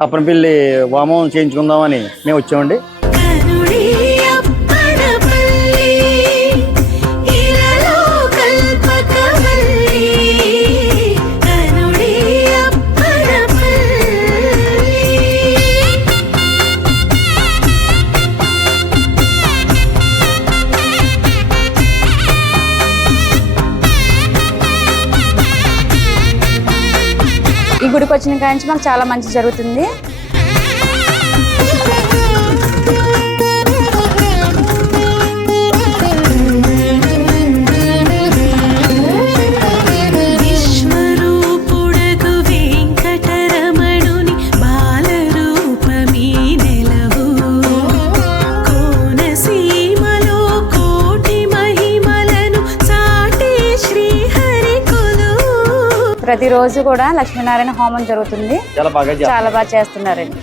అప్పనపల్లి వామం చేయించుకుందామని మేము వచ్చామండి. ఈ గుడికి వచ్చిన కాడి నుంచి మాకు చాలా మంచి జరుగుతుంది. ప్రతిరోజు కూడా లక్ష్మీనారాయణ హోమం జరుగుతుంది. చాలా బాగా చేస్తున్నారండి.